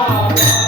Oh,